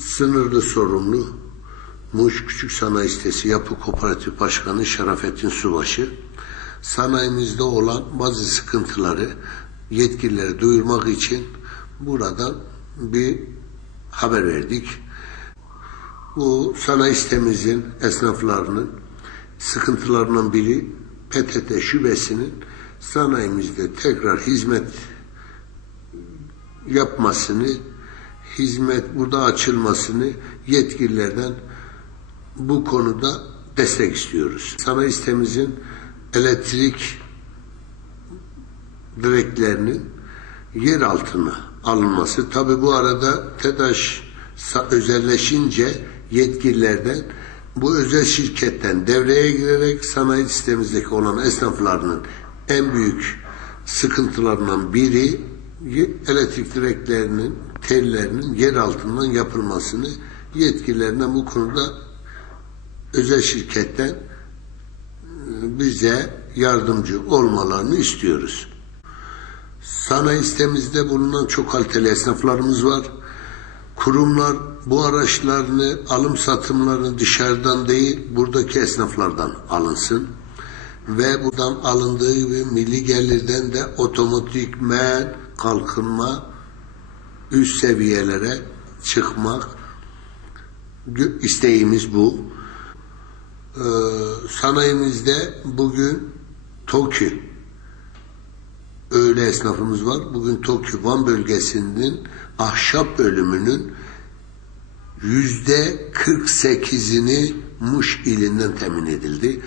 Sınırlı sorumlu Muş Küçük Sanayi Sitesi Yapı Kooperatif Başkanı Şerafettin Subaşı sanayimizde olan bazı sıkıntıları yetkililere duyurmak için buradan bir haber verdik. Bu sanayi sitemizin esnaflarının sıkıntılarından biri PTT şubesinin sanayimizde tekrar hizmet yapmasını, hizmet burada açılmasını yetkililerden bu konuda destek istiyoruz. Sanayi sitemizin elektrik direklerinin yer altına alınması. Tabi bu arada TEDAŞ özelleşince yetkililerden bu özel şirketten devreye girerek sanayi sistemimizdeki olan esnaflarının en büyük sıkıntılarından biri elektrik direklerinin, tellerinin yer altından yapılmasını yetkililerinden bu konuda özel şirketten e, bize yardımcı olmalarını istiyoruz. Sanayi sitemizde bulunan çok kaliteli esnaflarımız var. Kurumlar bu araçlarını, alım satımlarını dışarıdan değil, buradaki esnaflardan alınsın. Ve buradan alındığı gibi milli gelirden de otomatikmen kalkınma üst seviyelere çıkmak isteğimiz bu. Ee, sanayimizde bugün TOKİ öyle esnafımız var. Bugün Tokyo Van bölgesinin ahşap bölümünün yüzde 48'ini Muş ilinden temin edildi.